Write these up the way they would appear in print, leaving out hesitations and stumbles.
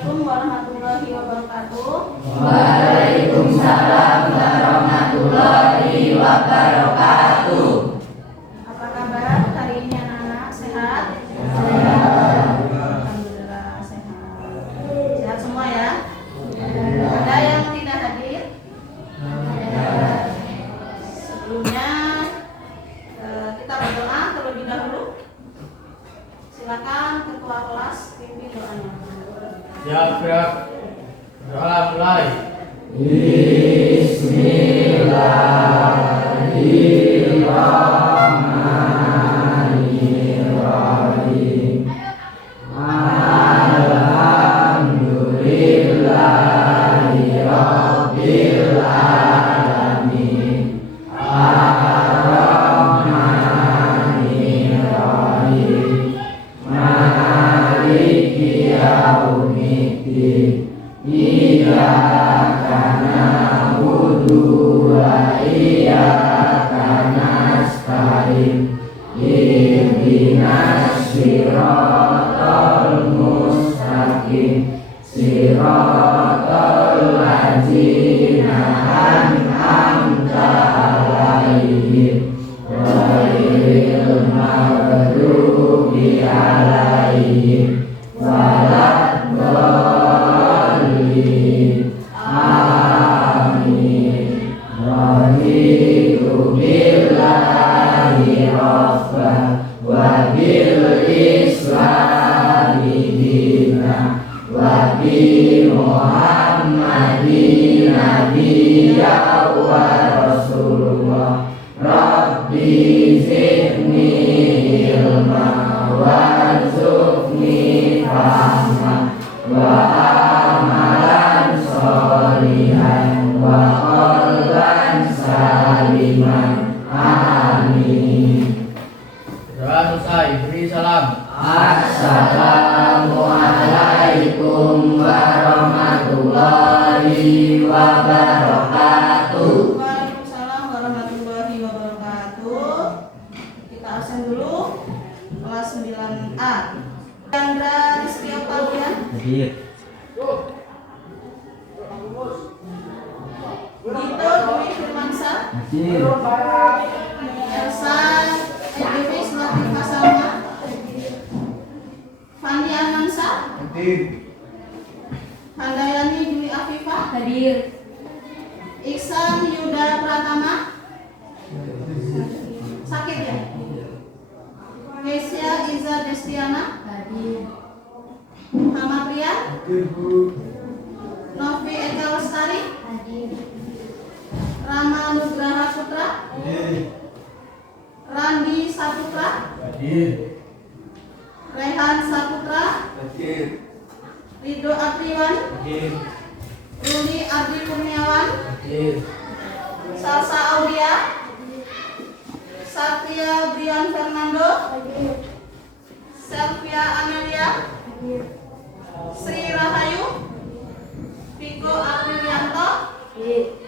Assalamualaikum warahmatullahi wabarakatuh. Waalaikumsalam warahmatullahi wabarakatuh. Apa kabar hari ini anak-anak? Sehat? Alhamdulillah sehat. Sehat semua ya? Ada yang tidak hadir? Sebelumnya kita berdoa terlebih dahulu. Silakan ketua kelas pimpin doanya. Siap. Doa mulai. Bismillahirrahmanirrahim. Alhamdulillahirabbil alamin. Ar-Rahmanirrahim. Maliki yaumiddin. Iyyaka na'budu wa iyyaka nasta'in. Ihdinas siratal mustaqim. Siratal ladzina an'amta 'alaihim ghairil maghdubi 'alaihim waladdallin. Amin. Raditu billahi rabban wa bil islami dinan wa bi Muhammadin nabiyya wa rasulullah. Rabbi zidni ilma warzuqni fahma wa amalan sholihan wa qalban saliman. Amin. Doa selesai. Beri salam. Assalamualaikum warahmatullahi wabarakatuh. Waalaikumsalam warahmatullahi wabarakatuh. Kita absen dulu. Kelas 9A. Chandra Rizky Octavian. Hadir. Dito Dwi Firmansyah. Hadir. Elsa Edwis Latifah Salma. Fandi Armansyah. Handayani Dwi Afifah. Hadir. Iksan Yuda Pratama. Sakit ya? Kesia Iza Destiana. Hadir. Muhammad Rian. Novi Eka Lestari. Hadir. Rama Nugraha Putra. Randi Saputra. Rehan Saputra. Ridho Apriwan. Ruli Adri Kurniawan. Salsa Aulia. Satria Brian Fernando. Selvia Amelia. Sri Rahayu. Piko Aprilianto. Jadi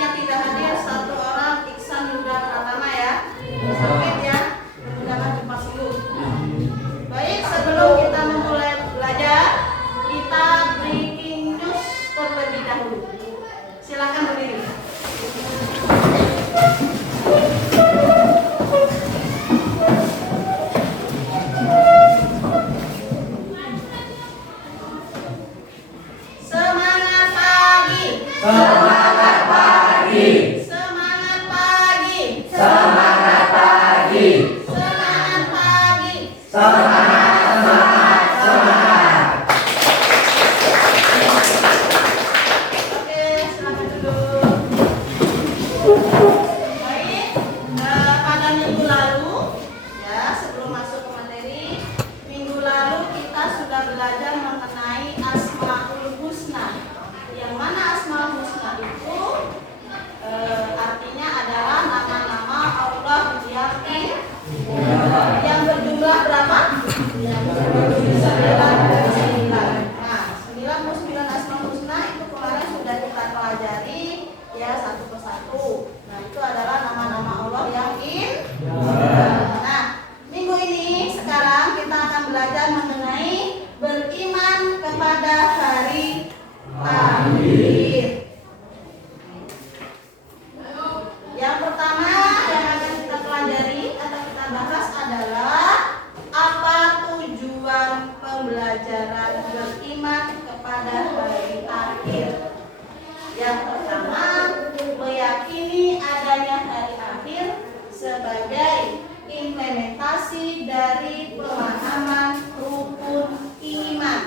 yang tidak hadir satu orang, Iksan Yuda Pratama ya. Sakit ya, mudah-mudahan cepat sembuh. Baik, sebelum kita memulai belajar, kita breaking news terlebih dahulu. Silakan berdiri. Semangat pagi. Semangat pagi. Semangat pagi. Semangat pagi. Semangat pagi. Semangat, semangat, semangat. Oke, silakan duduk. Baik, pada minggu lalu, ya sebelum masuk ke materi, minggu lalu kita sudah belajar mengenai Asmaul Husna. Yang mana Asmaul Husna beriman kepada hari akhir. Yang pertama, meyakini adanya hari akhir sebagai implementasi dari pemahaman rukun iman.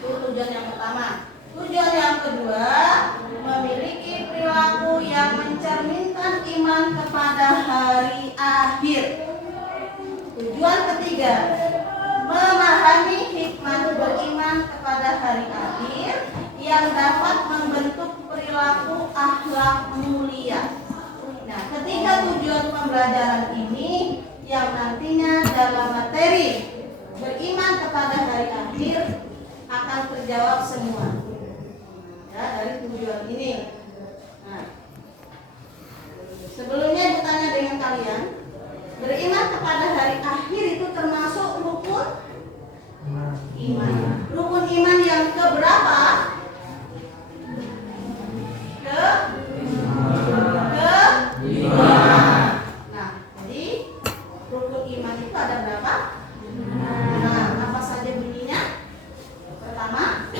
Itu tujuan yang pertama. Tujuan yang kedua, memiliki perilaku yang mencerminkan iman kepada hari akhir. Tujuan ketiga, memahami hikmah beriman kepada hari akhir yang dapat membentuk perilaku akhlak mulia. Nah, ketiga tujuan pembelajaran ini yang nantinya dalam materi beriman kepada hari akhir akan terjawab semua. Ya, dari tujuan ini. Nah, sebelumnya bertanya dengan kalian, beriman kepada hari akhir itu termasuk rukun iman. Rukun iman yang keberapa? Nah, jadi rukun iman itu ada berapa? Nah, apa saja bunyinya? Pertama,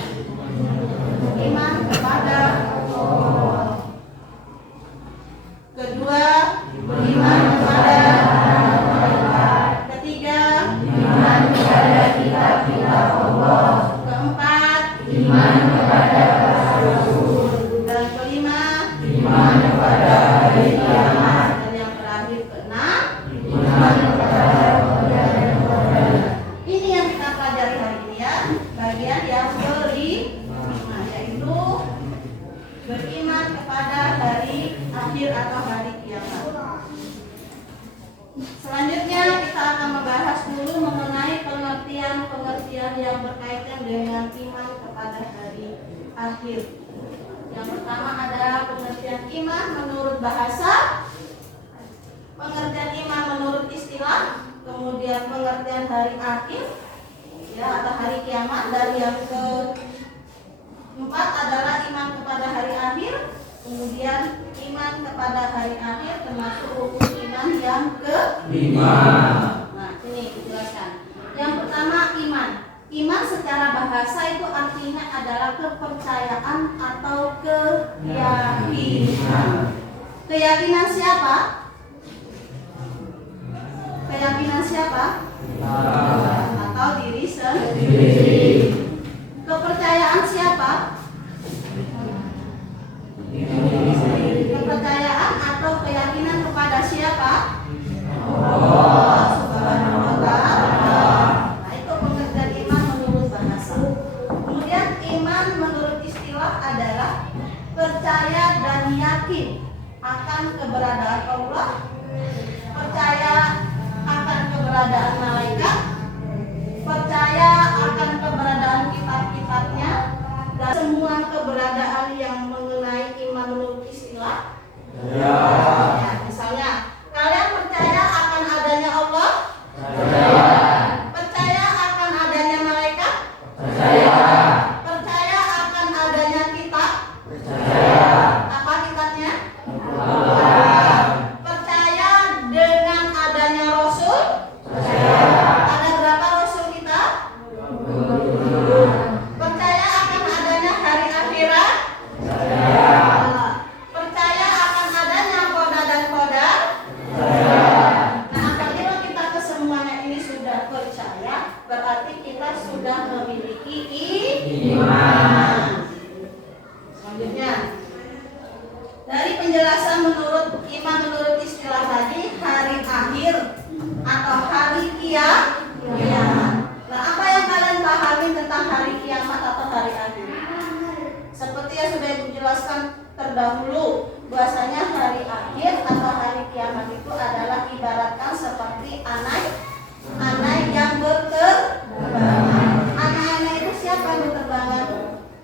iman kepada Allah. Kedua, iman kepada ketiga, iman kepada kitab-kitab Allah. keempat, Iman kepada Rasul. dan kelima, Iman kepada hari kiamat. dan yang terakhir keenam. Iman kepada qadar. Ini yang kita pelajari hari ini ya, bagian yang kelima, yaitu beriman kepada hari akhir atau hari kiamat. Selanjutnya kita akan membahas dulu mengenai pengertian-pengertian yang berkaitan dengan iman kepada hari akhir. Yang pertama adalah pengertian iman menurut bahasa, pengertian iman menurut istilah, kemudian pengertian hari akhir ya atau hari kiamat, dan yang keempat adalah iman kepada hari akhir, kemudian iman kepada hari akhir termasuk rukun iman yang kelima. Nah, ini dijelaskan. Yang pertama iman. Iman secara bahasa itu artinya adalah kepercayaan atau keyakinan. Keyakinan siapa? Keyakinan siapa? Atau diri sendiri. Kepercayaan siapa? Kepercayaan atau keyakinan kepada siapa? Allah Subhanahu wa Ta'ala. Nah, itu pengertian iman menurut bahasa. Kemudian iman menurut istilah adalah percaya dan yakin akan keberadaan Allah, percaya akan keberadaan malaikat, percaya akan keberadaan kitab-kitabnya, dan semua keberadaan yang mengenai iman menurut istilah. Ya, misalnya kalian percaya akan adanya Allah? Percaya. Percaya akan adanya malaikat? Percaya. Percaya akan adanya kitab? Percaya. Apa kitabnya? Allah. Percaya dengan adanya Rasul? Percaya. Ada berapa Rasul kita? Percaya akan adanya hari akhirat? Percaya. Percaya akan adanya koda dan koda? Percaya. Nah, apabila kita kesemuanya ini sudah percaya, berarti kita sudah memiliki iman. Selanjutnya, dari penjelasan menurut iman menurut istilah tadi, hari akhir atau hari kiamat. Nah, apa yang kalian pahami tentang hari kiamat atau hari akhir? Seperti yang sudah Ibu jelaskan terdahulu, bahwasanya hari akhir atau hari kiamat itu adalah ibaratkan seperti anai yang berterbangan. Anai itu siapa yang berterbangan?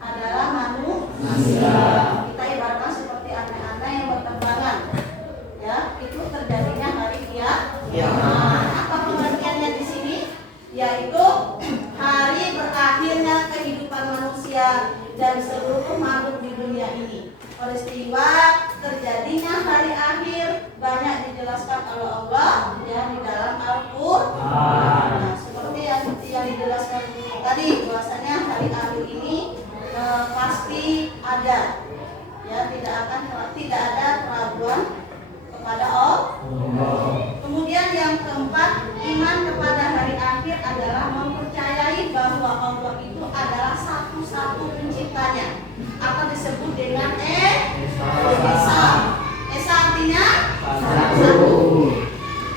Adalah manusia. Kita ibaratkan seperti anai yang berterbangan. Ya, itu terjadinya hari kiamat. Apa pengertiannya di sini? Yaitu hari berakhirnya kehidupan manusia dan seluruh makhluk di dunia ini. Peristiwa terjadinya hari akhir banyak dijelaskan oleh Allah ya di dalam Al-Qur'an. Nah, seperti yang dijelaskan tadi bahwasanya Esanya atau disebut dengan Esa. Esa artinya satu.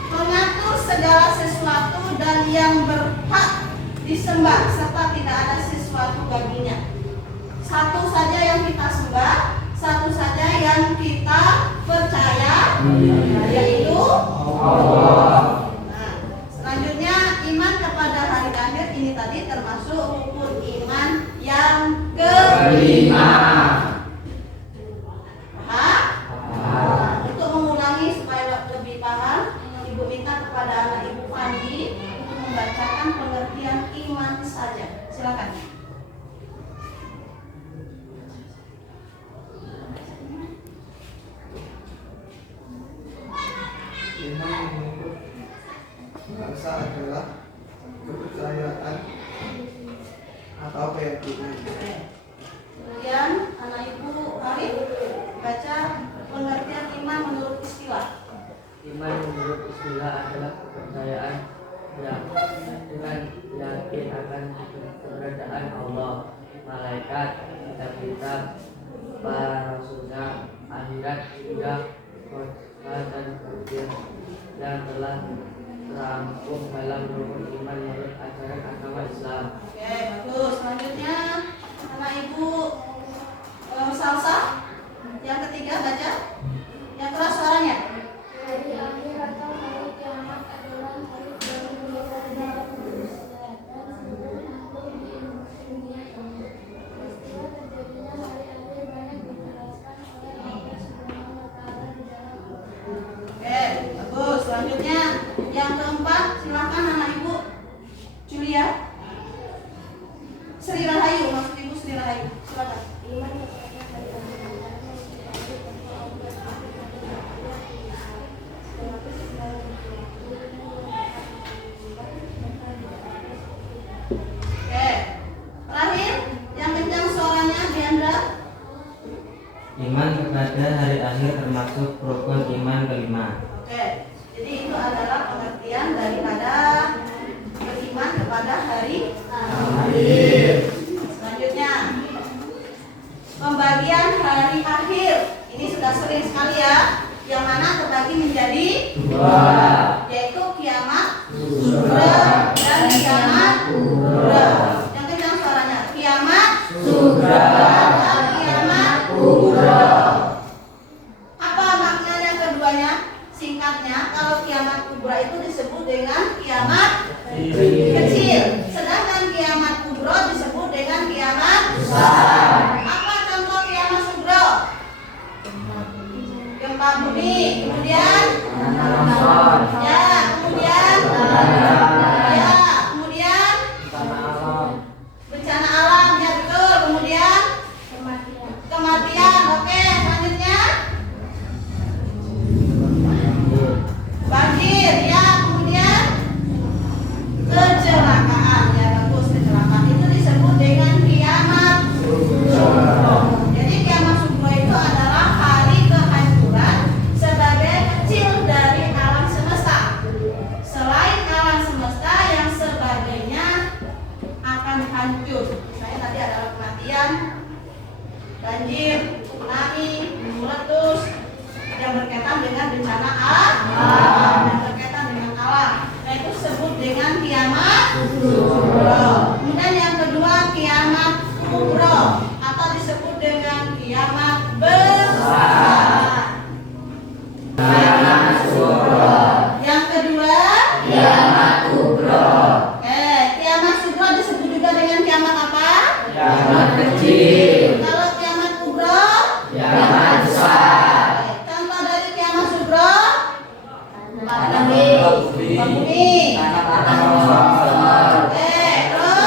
Mengatur segala sesuatu dan yang berhak disembah serta tidak ada sesuatu baginya. Satu saja yang kita sembah, satu saja yang kita percaya, yaitu Allah. Nah, selanjutnya iman kepada hari akhir ini tadi termasuk rukun iman yang kelima. Untuk mengulangi supaya lebih paham, Ibu minta kepada anak Ibu Fandi untuk membacakan pengertian iman saja. Silakan. Iman menurut bahasa adalah kepercayaan atau keyakinan. Kemudian anak Ibu Arif baca pengertian iman menurut istilah. Iman menurut istilah adalah kepercayaan yang dengan yakin akan keberadaan Allah, malaikat, kitab-kitab, para rasulnya, akhirat, hingga kota dan takdir yang telah terangkum dalam rukun iman menurut ajaran agama Islam. Oke, bagus. Selanjutnya anak Ibu Salsa yang ketiga baca. Yang keras suaranya. Hari akhir atau hari kiamat adalah hari baru dalam manusia dan seluruh makhluk di dunia ini. Peristiwa terjadinya hari akhir banyak dijelaskan oleh Allah Subhanahu wa Ta'ala di dalam Al-Quran. Oke, bagus. Selanjutnya yang keempat, silakan anak Ibu Julia. Sri Rahayu, maksud Ibu Sri Rahayu. Silakan. Iman kepada hari akhir adalah sesuatu bahwa Allah Oke. Terakhir, yang kencang suaranya Diandra. Iman kepada hari akhir termasuk rukun iman kelima. Oke. Jadi itu adalah pengertian daripada beriman kepada hari akhir. Selanjutnya, pembagian hari akhir. Ini sudah sering sekali ya. Yang mana terbagi menjadi dua, yaitu kiamat sugra dan kiamat kubra. Yang kencang suaranya, kiamat sugra dan kiamat kubra. Apa maknanya keduanya? Singkatnya, kalau kiamat kubra itu disebut dengan kiamat kecil, sedangkan kiamat kubra disebut dengan kiamat besar. Apa contoh kiamat kubra? Gempa bumi, kemudian ya, kemudian ya, kemudian bencana alam, ya betul, kemudian kematian. Oke, selanjutnya banjir, ya, kemudian kecelakaan, ya bagus, kecelakaan itu disebut dengan kiamat sugra. Jadi kiamat sugra itu adalah hari kehancuran sebagai kecil dari alam semesta. Selain alam semesta yang sebagainya akan hancur. Misalnya tadi adalah kematian, banjir, tsunami, meletus, yang berkaitan dengan bencana alam, yang berkaitan dengan alam. Nah, itu disebut dengan kiamat sugra. Kemudian yang kedua kiamat kubra atau disebut dengan kiamat besar. Yang kedua kiamat kubra. Kiamat kubra disebut juga dengan kiamat apa? Kiamat kecil. Kalau kiamat kubra, Kiamat besar. contoh dari kiamat kubra, Tanah bumi. bumi. Tanah longsor. Terus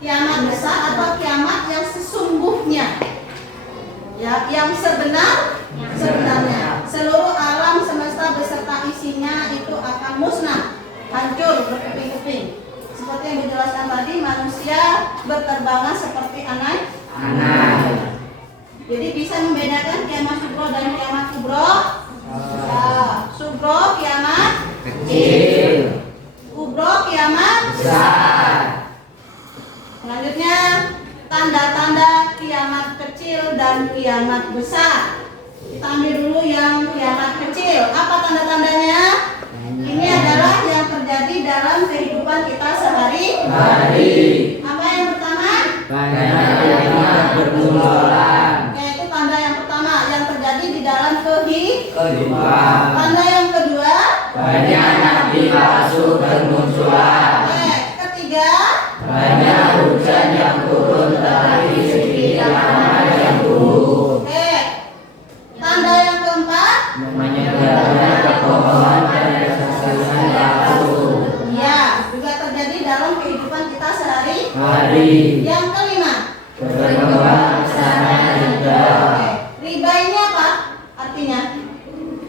kiamat besar atau kiamat yang sesungguhnya. Ya, yang sebenarnya. Seluruh alam semesta beserta isinya itu akan musnah, hancur berkeping-keping. Seperti yang dijelaskan tadi, manusia berterbangan seperti anai. Jadi bisa membedakan kiamat sugro dan kiamat kubro. Sugro kiamat Kecil. kubro kiamat Besar. Selanjutnya, tanda-tanda kiamat kecil dan kiamat besar. Kita ambil dulu yang kiamat kecil. Apa tanda-tandanya? Ini adalah yang terjadi dalam kehidupan kita sehari-hari. Apa yang pertama? Banyak bermunculan. Yaitu tanda yang pertama yang terjadi di dalam Kehidupan. Tanda yang kedua. Banyak nabi palsu bermunculan. Ketiga. Banyak hujan yang turun dari segi yang buruk. Tanda yang keempat. Menyebarnya kebohongan dan kesaksian palsu. Ya, juga terjadi dalam kehidupan kita sehari-hari. Yang kelima. Berkembang sana juga. Riba ini apa? Artinya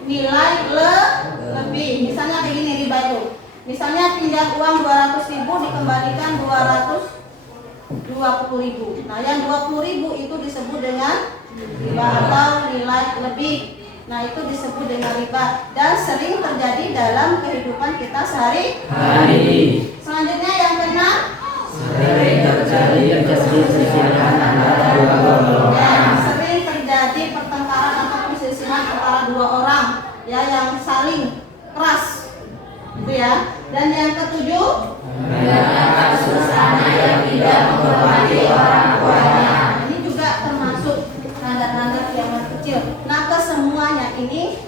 nilai lebih. Misalnya kayak gini riba itu. Misalnya pinjam uang 200.000 dikembalikan 220.000. Nah, yang 20.000 itu disebut dengan riba atau nilai lebih. Nah, itu disebut dengan riba dan sering terjadi dalam kehidupan kita sehari-hari. Selanjutnya yang keenam. Sering terjadi perselisihan antara dua golongan. Sering terjadi pertengkaran atau perselisihan antara dua orang ya yang saling keras. Itu ya. Dan yang ketujuh, Banyak kasus anak yang tidak menghormati orang tuanya. ini juga termasuk tanda-tanda kiamat kecil. Nah, kesemuanya ini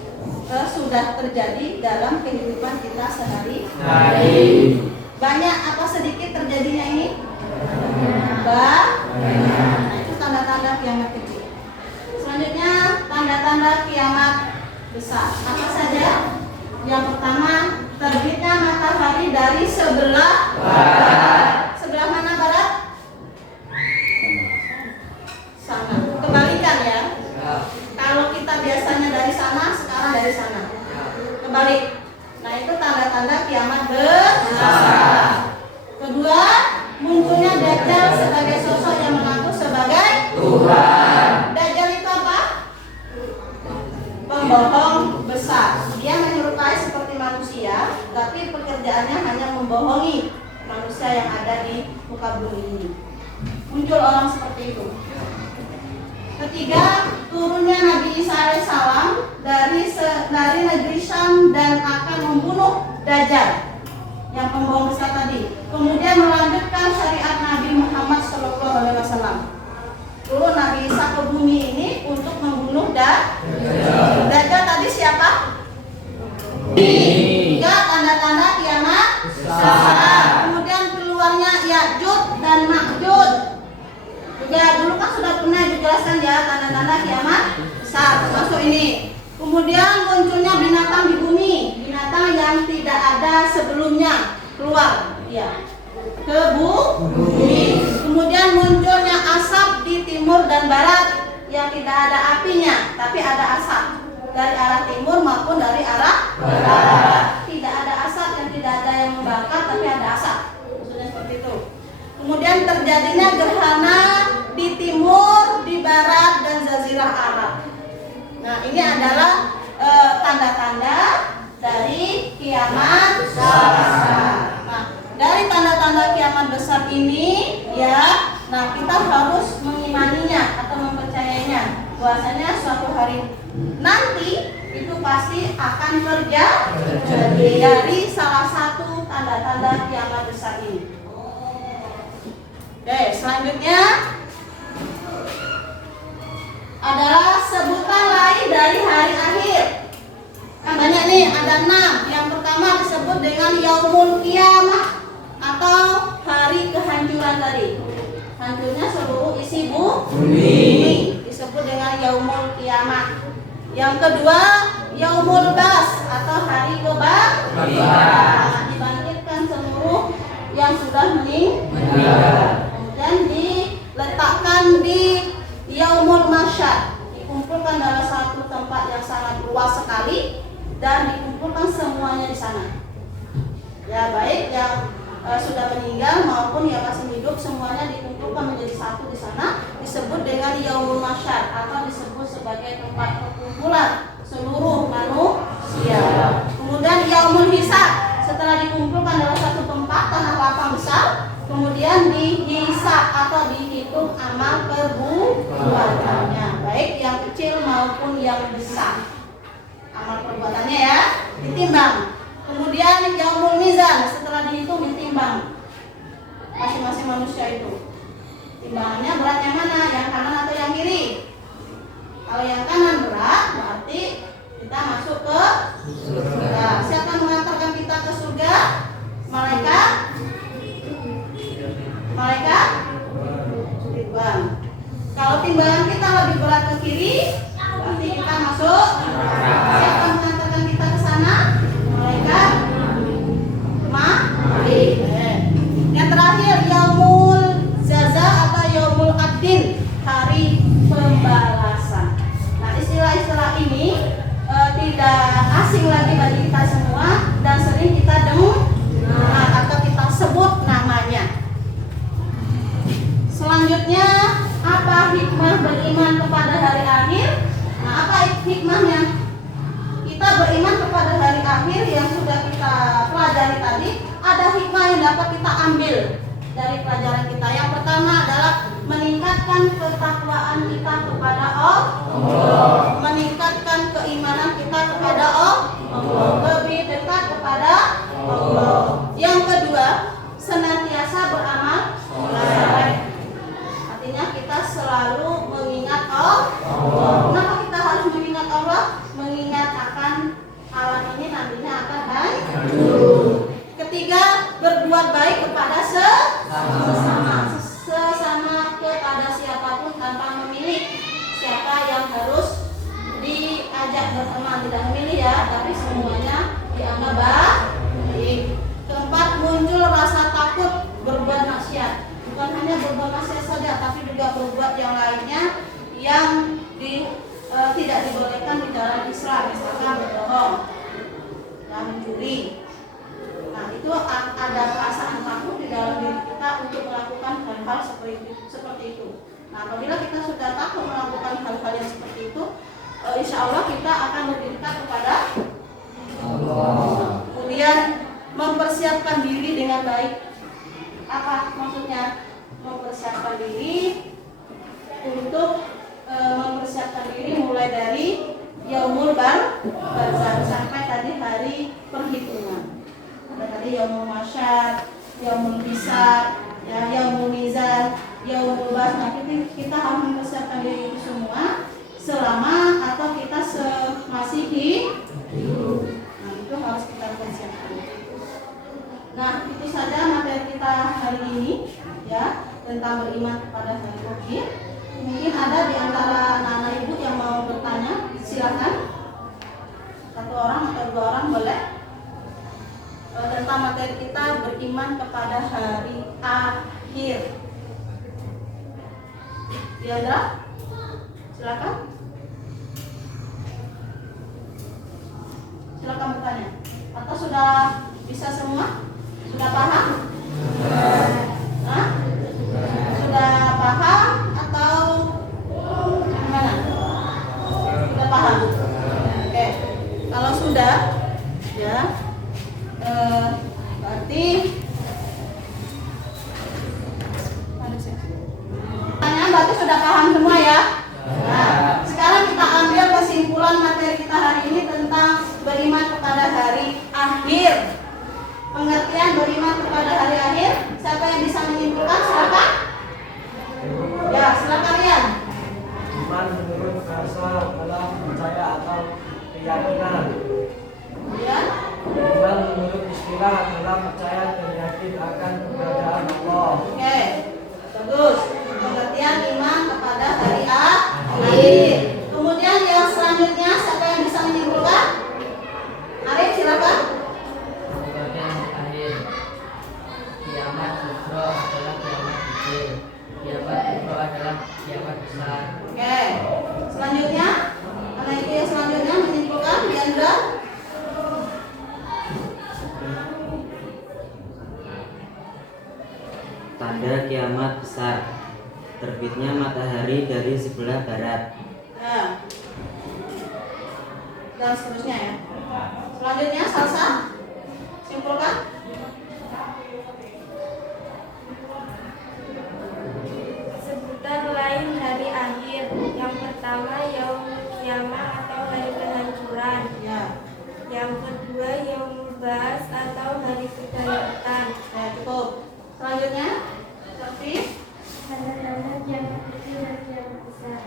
sudah terjadi dalam kehidupan kita sehari-hari. Banyak apa sedikit terjadinya ini? Nah, itu tanda-tanda kiamat kecil. Selanjutnya tanda-tanda kiamat besar. Apa saja? Yang pertama, terbitnya matahari dari sebelah barat. Sebelah mana barat? Sana. Kebalikan ya. Kalau kita biasanya dari sana, sekarang dari sana. Kebalik. Nah, itu tanda-tanda kiamat besar. Kedua, munculnya Dajjal sebagai sosok yang mengaku sebagai Tuhan. Dajjal itu apa? Pembohong besar. Dia menyerupai seperti manusia, tapi pekerjaannya hanya membohongi manusia yang ada di muka bumi ini. Muncul orang seperti itu. Ketiga, turunnya Nabi Isa alaihissalam dari negeri Syam dan akan membunuh Dajjal yang pembohong besar tadi. Kemudian melanjutkan syariat Nabi Muhammad SAW. Turun Nabi Isa ke bumi ini untuk membunuh Dajjal. Dajjal tadi siapa? Tiga tanda-tanda kiamat besar. Kemudian keluarnya Ya'juj dan Ma'juj. Juga dulu kan sudah pernah dijelaskan ya tanda-tanda kiamat besar. Termasuk ini. Kemudian munculnya binatang di bumi, binatang yang tidak ada sebelumnya keluar, ya, ke bumi. Kemudian munculnya asap di timur dan barat yang tidak ada apinya, tapi ada asap dari arah timur maupun dari arah barat. Tidak ada asap yang tidak ada yang membakar, tapi ada asap. Maksudnya seperti itu. Kemudian terjadinya gerhana di timur, di barat dan Jazirah Arab. Nah, ini adalah tanda-tanda dari kiamat besar. Nah, dari tanda-tanda kiamat besar ini, ya, nah kita harus mengimaninya atau mempercayainya. Bahwasanya suatu hari nanti itu pasti akan terjadi dari salah satu tanda-tanda kiamat besar ini. Oke, selanjutnya adalah sebutan lain dari hari akhir. Kan banyak nih, ada 6. Yang pertama disebut dengan Yaumul Qiyamah atau hari kehancuran tadi. Hancurnya seluruh isi bumi disebut dengan Yaumul Qiyamah. Yang kedua, Yaumul Bas atau hari kebangkitan. Dibangkitkan seluruh yang sudah meninggal. luas sekali dan dikumpulkan semuanya di sana. Ya, baik yang sudah meninggal maupun yang masih hidup, semuanya dikumpulkan menjadi satu di sana, disebut dengan Yaumul Mahsyar atau disebut sebagai tempat perkumpulan seluruh manusia. Kemudian Yaumul Hisab, setelah dikumpulkan dalam satu tempat tanah lapang besar, kemudian dihisab atau dihitung amal perbuatannya, baik yang kecil maupun yang besar. Amal perbuatannya ya, ditimbang. Kemudian Yaumul Mizan, setelah dihitung ditimbang masing-masing manusia itu. Timbangannya berat yang mana? Yang kanan atau yang kiri? Kalau yang kanan berat, berarti kita masuk ke surga. Siapa yang mengantarkan kita ke surga? Malaikat? Malaikat? Timbang. Kalau timbangan kita lebih berat ke kiri, berarti kita masuk neraka. Siapa yang mengantarkan kita ke sana? Malaikat? Yang terakhir Yaumul Jaza atau Yaumul Adil, hari pembalasan. Nah, istilah-istilah ini tidak asing lagi bagi kita semua dan sering kita dengar atau kita sebut namanya. Selanjutnya, apa hikmah beriman kepada hari akhir? Nah, apa hikmahnya? Kita beriman kepada hari akhir yang sudah kita pelajari tadi, ada hikmah yang dapat kita ambil dari pelajaran kita. Yang pertama adalah meningkatkan ketakwaan kita kepada Allah, meningkatkan keimanan kita kepada Allah, lebih dekat kepada Allah. Yang kedua, senantiasa beramal saleh. Artinya kita selalu mengingat Allah. Kenapa kita harus mengingat Allah? Mengingat akan alam ini nantinya akan hancur. Ketiga, berbuat baik kepada sesama kepada siapapun tanpa memilih siapa yang harus diajak berteman, tidak memilih ya, tapi semuanya dianggap baik. Keempat, muncul rasa takut berbuat maksiat. Bukan hanya berbuat maksiat saja, tapi juga berbuat yang lainnya yang tidak dibolehkan di dalam Islam, misalkan berbohong dan mencuri. Nah, itu ada perasaan takut di dalam diri kita untuk melakukan hal-hal seperti itu. Nah, apabila kita sudah takut melakukan hal-hal yang seperti itu, insya Allah kita akan lebih dekat kepada Allah. Kemudian mempersiapkan diri dengan baik. Apa maksudnya? Mempersiapkan diri untuk mempersiapkan diri mulai dari Yaumul Barzakh sampai tadi hari perhitungan. Ada tadi Yaumul Mahsyar, Yaumul Hisab, ya, Yaumul Mizan, Yaumul Ba'ts. Nah, kita harus mempersiapkan diri itu semua selama atau kita masih hidup. Nah, itu harus kita persiapkan. Nah, itu saja materi kita hari ini, ya, tentang beriman kepada hari akhir. Mungkin ada di antara anak-anak ibu yang mau bertanya, silakan. Satu orang atau dua orang boleh. Tentang materi kita beriman kepada hari akhir. Diandra, silakan. Silakan bertanya. Atau sudah bisa semua? Sudah paham? Hah? Sudah paham atau gimana? Sudah paham? Oke. Kalau sudah, ya, berarti pertanyaan berarti sudah paham semua ya. Nah, sekarang kita ambil kesimpulan materi kita hari ini tentang beriman kepada hari akhir. Pengertian beriman kepada hari akhir, siapa yang bisa menyimpulkan? Silakan. Ya, silakan Rian. Iman menurut rasa adalah percaya atau keyakinan. Kemudian Iman menurut istilah adalah percaya dan yakin akan keberadaan Allah. oke, bagus. Pengertian iman kepada hari akhir. Kemudian yang selanjutnya siapa yang bisa menyimpulkan? Arif, silakan. Kemudian akhir kiamat kubro adalah kiamat kecil, kiamat kubro adalah kiamat besar. Oke. Selanjutnya, anak itu yang selanjutnya menyimpulkan. sangat besar. Terbitnya matahari dari sebelah barat. Ya. Dan seterusnya ya. Selanjutnya salsa. Simpulkan. Sebutan lain hari akhir. Yang pertama yaumul qiyamah atau hari kehancuran. Ya. Yang kedua yaumul ba'ats atau hari kebangkitan. Ya, cukup. Selanjutnya, tertib. Ada yang kecil dan yang besar.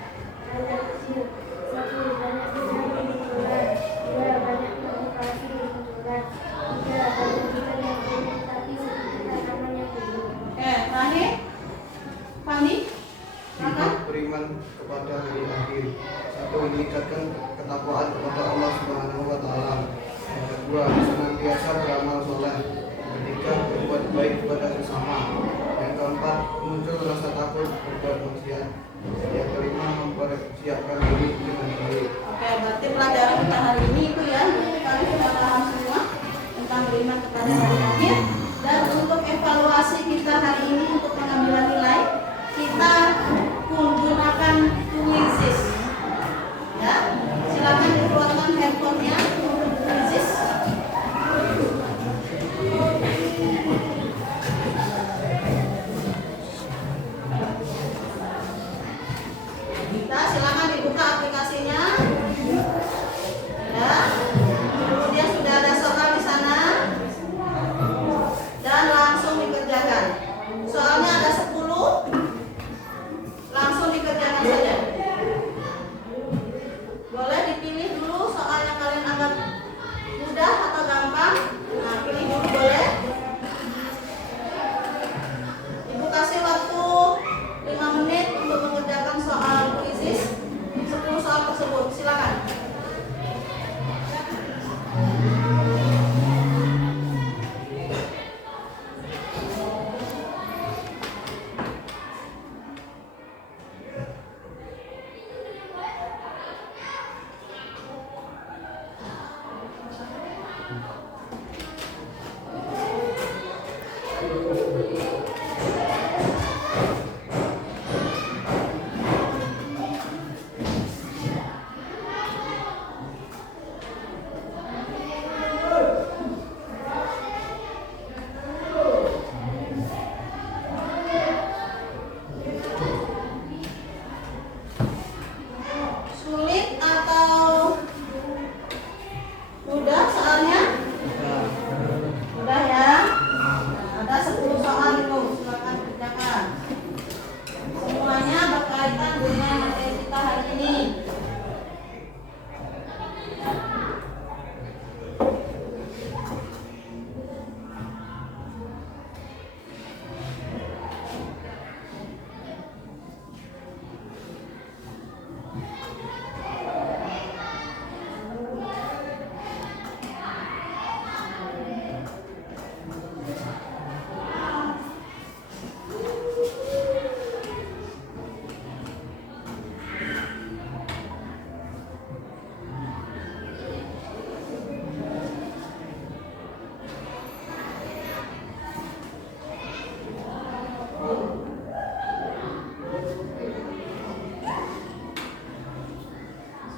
Ada kecil. Satu, banyak bidang kemunculan. Dua, banyak provokasi kemunculan. Tiga, banyak bidang yang belum tapi sedikit tanaman yang belum. Oke, terakhir. Fandi. Silakan. Beriman kepada hari akhir. Satu, meningkatkan ketakwaan kepada Allah Subhanahu wa taala. Yang kedua, senantiasa beramal soleh. Yang ketiga, berbuat baik kepada sesama. Yang keempat, muncul rasa takut berbuat maksiat. Yang kelima, mempersiapkan diri dengan baik. Oke, berarti pelajaran kita hari ini itu ya, kalian sudah paham semua tentang beriman kepada hari akhir. Dan untuk evaluasi kita hari ini untuk pengambilan nilai, kita menggunakan quizzes. Ya, silakan dikeluarkan handphonenya untuk quizzes. Kita silakan dibuka aplikasinya. Ya. Kemudian sudah ada soal di sana. Dan langsung dikerjakan. Soalnya ada 10. Langsung dikerjakan saja. Boleh dipilih dulu soal yang kalian anggap mudah atau gampang. Nah, pilih dulu boleh. Ibu kasih waktu 5 menit untuk mengerjakan soal quizzes 10 soal tersebut. Silakan. Sulit atau mudah soalnya? Mudah ya. Ada 10 soal itu, silakan kerjakan. Semuanya berkaitan dengan materi kita hari ini.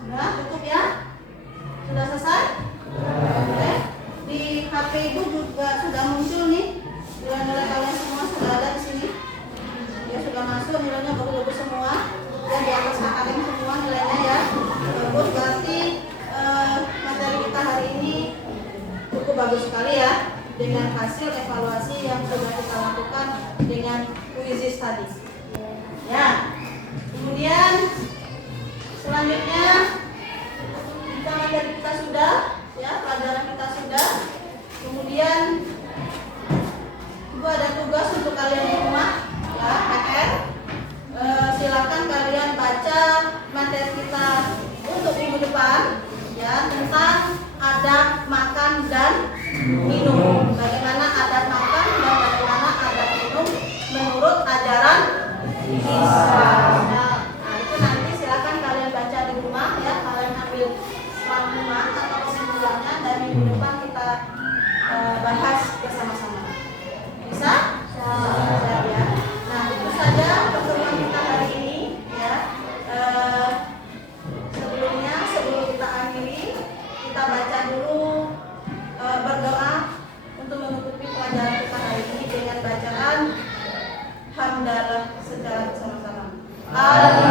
Sudah cukup ya? Sudah selesai? Oke. Di HP Ibu juga sudah muncul nih. Nilai-nilai kalian semua sudah ada di sini. Ya sudah masuk nilainya bagus-bagus semua. Dan di atas kalian semua nilainya ya. Bagus, berarti materi kita hari ini cukup bagus sekali ya. Dengan hasil evaluasi yang sudah kita lakukan dengan quizzes tadi. Ya. Kemudian selanjutnya jika materi kita sudah, ya pelajaran kita sudah, kemudian Ibu ada tugas untuk kalian di rumah, ya PR. Silakan kalian baca materi kita untuk minggu depan, ya tentang adab makan dan minum. Bagaimana adab makan dan bagaimana adab minum menurut ajaran Islam. Nah, itu nanti silakan kalian baca di rumah ya, kalian ambil maklumat atau kesimpulannya dan minggu depan kita bahas bersama-sama. Bisa? Bisa ya. Nah, itu saja. al